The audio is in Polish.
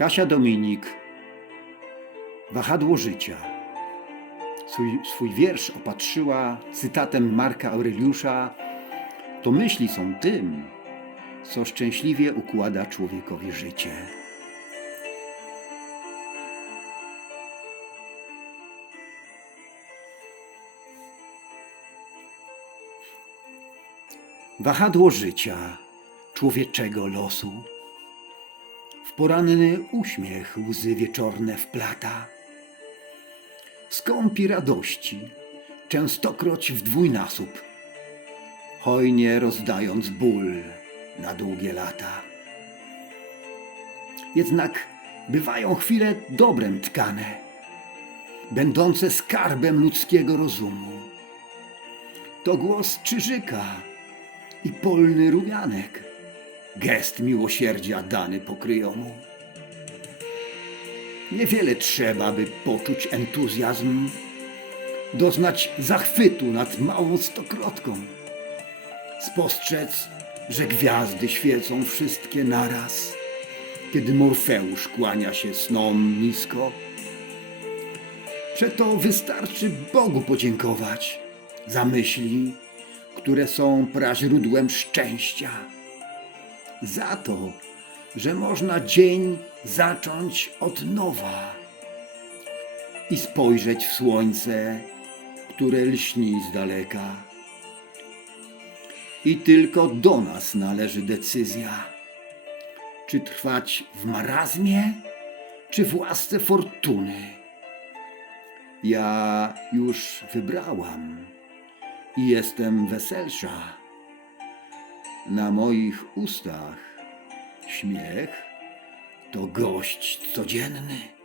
Kasia Dominik, Wahadło życia. Swój, swój wiersz opatrzyła cytatem Marka Aureliusza: To myśli są tym, co szczęśliwie układa człowiekowi życie. Wahadło życia, człowieczego losu. Poranny uśmiech łzy wieczorne wplata. Skąpi radości, częstokroć w dwójnasób, hojnie rozdając ból na długie lata. Jednak bywają chwile dobrem tkane, będące skarbem ludzkiego rozumu. To głos czyżyka i polny rumianek, gest miłosierdzia dany pokryjomu. Niewiele trzeba, by poczuć entuzjazm, doznać zachwytu nad małą stokrotką, spostrzec, że gwiazdy świecą wszystkie naraz, kiedy Morfeusz kłania się snom nisko. Przeto wystarczy Bogu podziękować za myśli, które są praźródłem szczęścia. Za to, że można dzień zacząć od nowa i spojrzeć w słońce, które lśni z daleka. I tylko do nas należy decyzja, czy trwać w marazmie, czy w łasce fortuny. Ja już wybrałam i jestem weselsza. Na moich ustach śmiech to gość codzienny.